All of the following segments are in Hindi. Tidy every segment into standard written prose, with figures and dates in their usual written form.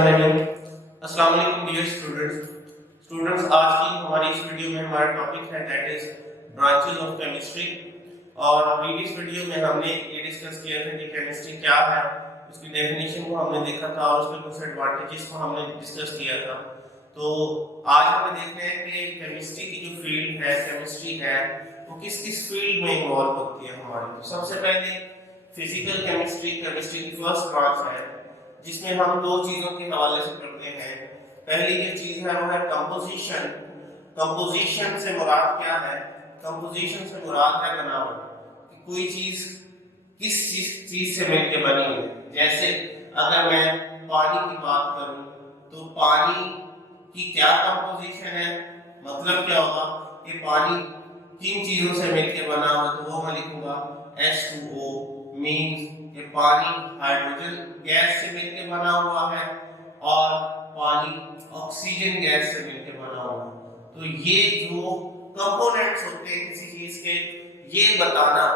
अस्सलाम वालेकुम डियर स्टूडेंट्स, आज की हमारी इस वीडियो में हमारा टॉपिक है that is branches of chemistry. और प्रीवियस वीडियो में हमने ये डिस्कस किया था कि केमिस्ट्री क्या है, उसकी डेफिनेशन को हमने देखा था और उसके कुछ एडवांटेजेस को हमने डिस्कस किया था। तो आज हमें देखना है कि केमिस्ट्री की जो फील्ड है, केमिस्ट्री है, वो किस किस फील्ड में इन्वॉल्व होती है हमारी। तो सबसे पहले फिजिकल केमिस्ट्री, केमिस्ट्री की फर्स्ट ब्रांच है जिसमें हम दो चीजों के हवाले से पढ़ते हैं। पहली जो चीज है वो है कंपोजिशन। कंपोजिशन से मुराद क्या है? कंपोजिशन से मुराद है बनावट, कि कोई चीज किस चीज से मिलकर बनी है। जैसे अगर मैं पानी की बात करूं तो पानी की क्या कंपोजिशन है, मतलब क्या होगा कि पानी किन चीजों से मिलकर बना हुआ, तो वो मैं लिखूंगा H2O, मींस कि पानी हाइड्रोजन गैस से मिलकर बना हुआ है और पानी ऑक्सीजन गैस से मिलकर बना हुआ है। तो ये जो कंपोनेंट्स होते हैं किसी चीज के, ये बताना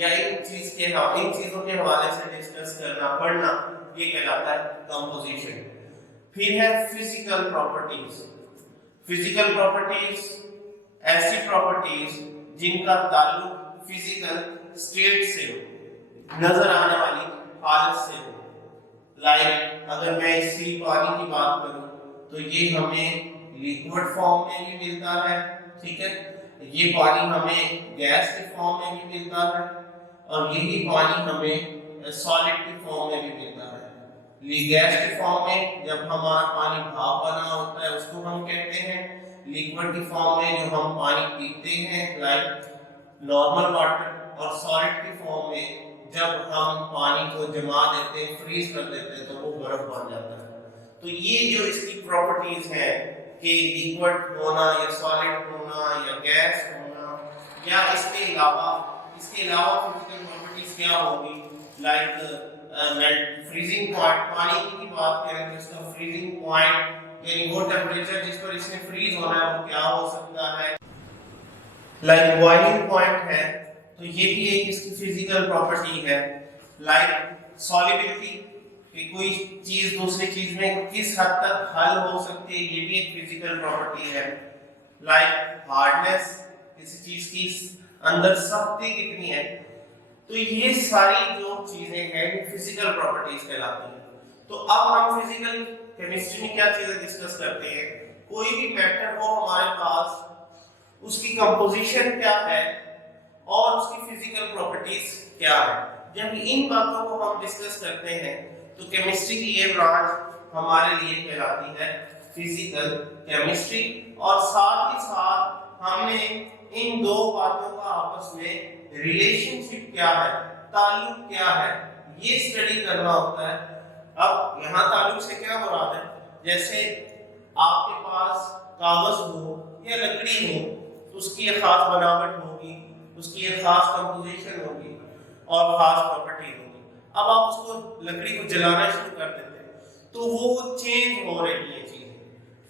या इन चीजों के हवाले से डिस्कस करना, पढ़ना, ये कहलाता है कंपोजिशन। फिर है फिजिकल प्रॉपर्टीज। फिजिकल प्रॉपर्टीज ऐसी प्रॉपर्टीज जिनका ताल्लुक फिजिकल स्टेट से हो, नजर आने वाली हालत से हो। लाइक अगर मैं इसी पानी की बात करूं तो ये हमें लिक्विड फॉर्म में भी मिलता है, ठीक है। ये पानी हमें गैस के फॉर्म में भी मिलता है और यही पानी हमें सॉलिड के फॉर्म में भी मिलता है। गैस के फॉर्म में जब हमारा पानी भाप बना होता है उसको हम कहते हैं। लिक्विड के फॉर्म में जो हम पानी पीते हैं लाइक नॉर्मल वाटर, और सॉलिड के फॉर्म में जब हम पानी को जमा देते हैं, फ्रीज कर देते हैं, तो वो बर्फ बन जाता है। तो ये जो इसकी प्रॉपर्टीज हैं कि लिक्विड होना या सॉलिड होना या गैस होना, या इसके अलावा फिजिकल प्रॉपर्टीज क्या होगी, लाइक फ्रीजिंग पॉइंट। पानी की बात करें तो इसका फ्रीजिंग पॉइंट यानी वो टेम्परेचर जिस पर इसने फ्रीज होना है वो क्या हो सकता है। लाइक बॉइलिंग पॉइंट है, तो ये भी एक इसकी फिजिकल प्रॉपर्टी है। लाइक सॉलिडिटी, कि कोई चीज दूसरी चीज में किस हद तक हल हो सकती है, ये भी एक फिजिकल प्रॉपर्टी है। लाइक हार्डनेस, किसी चीज की अंदर सख्ती कितनी है। तो ये सारी जो चीजें हैं फिजिकल प्रॉपर्टीज कहलाती हैं। तो अब हम फिजिकल केमिस्ट्री में क्या चीजें डिस्कस करते हैं, कोई भी मैटर हो हमारे पास, उसकी कंपोजिशन क्या है और उसकी फिजिकल प्रॉपर्टीज क्या है। जब इन बातों को हम डिस्कस करते हैं तो केमिस्ट्री की ये ब्रांच हमारे लिए कहलाती है फिजिकल केमिस्ट्री। और साथ ही साथ हमने इन दो बातों का आपस में रिलेशनशिप क्या है, ताल्लुक क्या है, ये स्टडी करना होता है। अब यहाँ ताल्लुक से क्या मुराद है, जैसे आपके पास कागज हो या लकड़ी हो तो उसकी एक खास बनावट होगी, उसकी एक खास कंपोजिशन होगी और खास प्रॉपर्टी होगी। अब आप उसको लकड़ी को जलाना शुरू कर देते हैं तो वो चेंज हो रही है चीजें।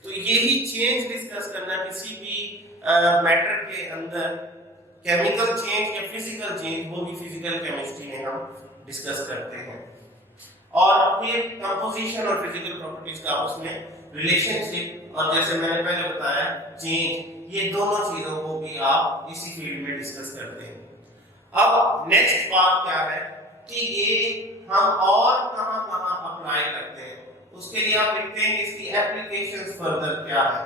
तो यही चेंज डिस्कस करना किसी भी मैटर के अंदर, केमिकल चेंज या फिजिकल चेंज, वो भी फिजिकल केमिस्ट्री में हम डिस्कस करते हैं। और फिर कंपोजिशन और फिजिकल प्रॉपर्टीज का आपस में रिलेशनशिप, और जैसे मैंने पहले बताया चेंज, ये दोनों चीजों को भी आप इसी फील्ड में डिस्कस करते हैं। अब नेक्स्ट बात क्या है कि ये हम और कहां-कहां अप्लाई करते हैं, उसके लिए आप लिखते हैं इसकी एप्लीकेशंस फर्दर क्या है,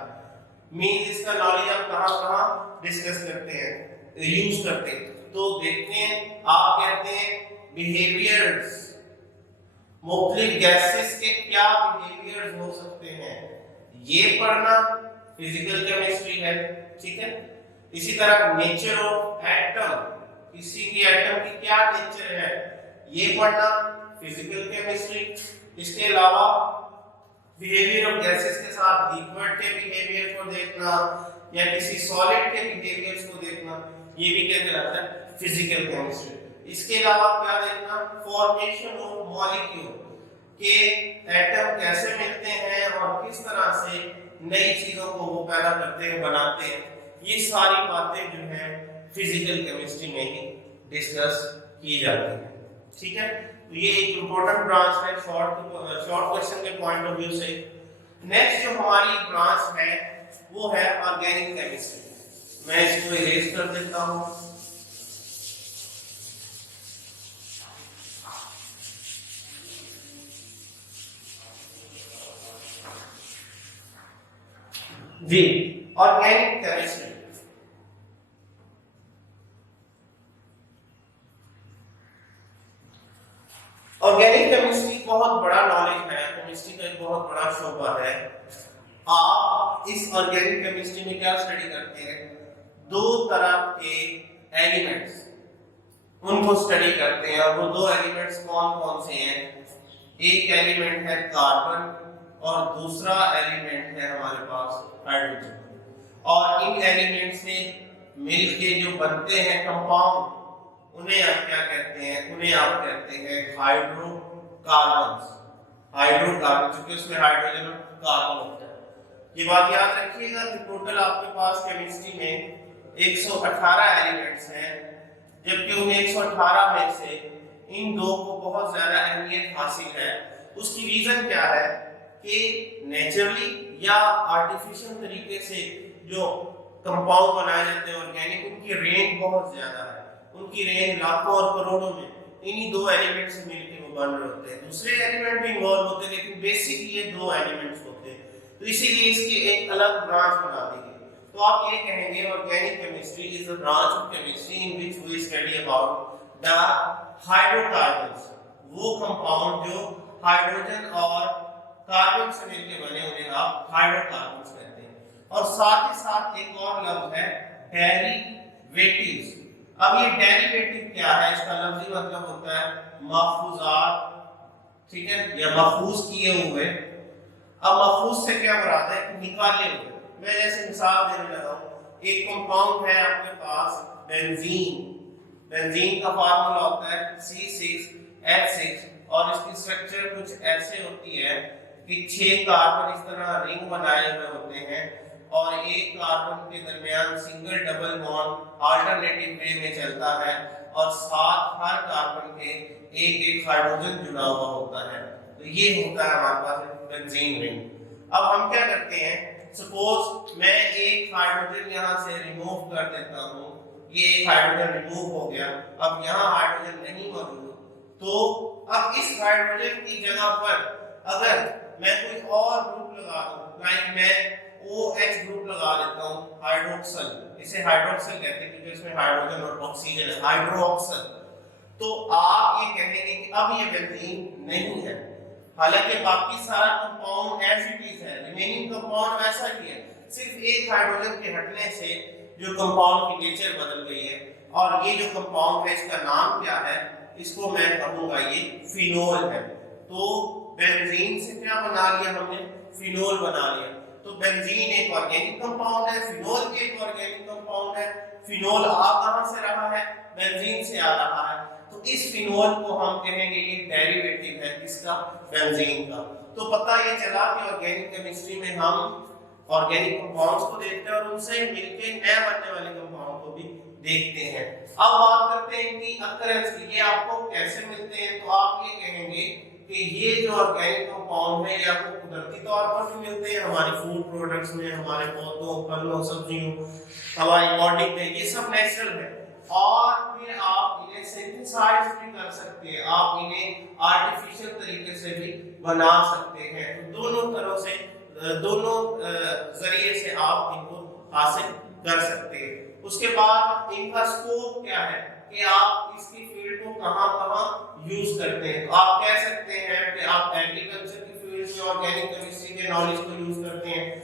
मींस इसका नॉलेज आप कहां-कहां डिस्कस करते हैं, यूज करते हैं। तो देखते हैं, आप कहते हैं बिहेवियर्स, मुख्तलिफ गैसेस के क्या बिहेवियर्स हो सकते हैं, ये पढ़ना फिजिकल केमिस्ट्री है, ठीक है। इसी तरह नेचर ऑफ एटम, किसी भी एटम की क्या नेचर है, ये पढ़ना फिजिकल केमिस्ट्री। इसके अलावा बिहेवियर ऑफ गैसेस के साथ लिक्विड के बिहेवियर को देखना या किसी सॉलिड के बिहेवियर्स को देखना, ये भी क्या कहलाता है फिजिकल केमिस्ट्री। इसके अलावा क्या देखना, फॉर्मेशन ऑफ मॉलिक्यूल, के एटम कैसे मिलते हैं और किस तरह से नई चीजों को वो पैदा करते हैं, बनाते हैं। ये सारी बातें जो है फिजिकल केमिस्ट्री में ही डिस्कस की जाती है, ठीक है। तो ये एक इंपॉर्टेंट ब्रांच है शॉर्ट क्वेश्चन के पॉइंट ऑफ व्यू से। नेक्स्ट जो हमारी ब्रांच है वो है ऑर्गेनिक केमिस्ट्री। मैं इसको इरेज कर देता हूं। जी, ऑर्गेनिक केमिस्ट्री। ऑर्गेनिक केमिस्ट्री बहुत बड़ा नॉलेज है, केमिस्ट्री का एक बहुत बड़ा शोबा है। आप इस ऑर्गेनिक केमिस्ट्री में क्या स्टडी करते हैं? दो तरह के एलिमेंट्स उनको स्टडी करते हैं, और वो दो एलिमेंट्स कौन कौन से हैं? एक एलिमेंट है कार्बन और दूसरा एलिमेंट है हमारे पास हाइड्रोजन। और इन एलिमेंट से मिलके जो बनते हैं कंपाउंड, उन्हें आप क्या कहते हैं? उन्हें आप कहते हैं हाइड्रोकार्बन्स। हाइड्रोकार्बन, क्योंकि उसमें हाइड्रोजन और कार्बन होता है। ये बात याद रखिएगा कि टोटल आपके पास केमिस्ट्री में 118 एलिमेंट्स हैं, जबकि उन 118 में से इन दो को बहुत ज्यादा अहमियत हासिल है। उसकी रीजन क्या है कि नेचुरली या आर्टिफिशियल तरीके से जो कंपाउंड बनाए जाते हैं ऑर्गेनिक, उनकी रेंज बहुत ज्यादा है। उनकी रेंज लाखों और करोड़ों में इन्हीं दो एलिमेंट से मिलकर वो बन रहे होते हैं। दूसरे एलिमेंट भी इन्वॉल्व होते हैं, लेकिन बेसिक ये दो एलिमेंट्स होते हैं। तो इसीलिए इसकी एक अलग ब्रांच बना दी गई। तो आप ये कहेंगे organic chemistry is a branch of chemistry in which we study about the hydrocarbons, वो कंपाउंड जो हाइड्रोजन और कार्बन से मिलकर बने, उन्हें आप हाइड्रोकार्बन्स कहते हैं। और साथ ही साथ एक और लफ्ज है डेरिवेटिव्स। अब ये डेरिवेटिव क्या है? इसका लफ्जी मतलब होता है महफूजात, ठीक है, या महफूज किए हुए। अब महफूज से क्या मुराद है? निकाले हुए। मैं जैसे मिसाल देने लगा हूं, एक कंपाउंड है आपके पास बेंजीन। बेंजीन का फार्मूला होता है C6H6 और इसकी स्ट्रक्चर कुछ ऐसे होती है कि 6 कार्बन इस तरह रिंग बनाए हुए होते हैं, और एक कार्बन के दरमियान सिंगल डबल बॉन्ड अल्टरनेटिव वे में चलता है, और साथ हर कार्बन के एक एक हाइड्रोजन जुड़ा हुआ होता है। तो ये होता है हमारे पास बेंजीन रिंग। अब हम क्या करते हैं? सपोज मैं एक हाइड्रोजन यहाँ से रिमूव कर देता हूँ, ये एक हाइड्रोजन रिमूव हो गया, अब यहाँ हाइड्रोजन नहीं मौजूद, तो अब इस हाइड्रोजन की जगह पर अगर मैं कोई और ग्रुप लगा दूं, लाइक मैं OH ग्रुप लगा लेता हूं, हाइड्रोक्सल, इसे हाइड्रोक्सल कहते हैं क्योंकि इसमें हाइड्रोजन और ऑक्सीजन है, हाइड्रोक्सल, तो आप ये कहेंगे कि अब ये बेंजीन नहीं है। हालांकि बाकी सारा कंपाउंड एज इट इज है, रिमेनिंग कंपाउंड वैसा ही है, सिर्फ एक हाइड्रोजन के हटने से जो कंपाउंड की नेचर बदल गई है। और ये जो कंपाउंड है इसका नाम क्या है? इसको मैं कहूंगा ये फिनोल है। तो बेंजीन से क्या बना लिया हमने? फिनोल बना लिया। तो बेंजीन एक ऑर्गेनिक कंपाउंड है, फिनोल एक ऑर्गेनिक कंपाउंड है। फिनोल आ कहां से रहा है? बेंजीन से आ रहा है। तो इस फिनोल को हम कहेंगे ये डेरिवेटिव है किसका? बेंजीन का। तो पता ये चला कि ऑर्गेनिक केमिस्ट्री में हम ऑर्गेनिक कंपाउंड्स को देखते हैं और उनसे मिलके नए बनने वाले कंपाउंड को भी देखते हैं। अब बात करते हैं कि अकरेंस की, ये आपको कैसे मिलते हैं? तो आप ये कहेंगे कि ये जो ऑर्गेनिक कंपाउंड है ये आपको कुदरती तौर पर भी मिलते हैं, हमारे फूड प्रोडक्ट्स में, हमारे पौधों, फलों, सब्जियों, हमारी बॉडी में, ये सब नेचुरल है। और फिर आप इन्हें सिंथेसाइज भी कर सकते हैं, आप इन्हें आर्टिफिशियल तरीके से भी बना सकते हैं। दोनों तरह से, दोनों जरिए से आप इनको हासिल कर सकते हैं। उसके बाद इनका स्कोप क्या है कि आप इसकी फील्ड को कहां-कहां यूज करते हैं। तो आप कह सकते हैं कि आप एग्रीकल्चर की फील्ड में ऑर्गेनिक केमिस्ट्री के नॉलेज को यूज करते हैं।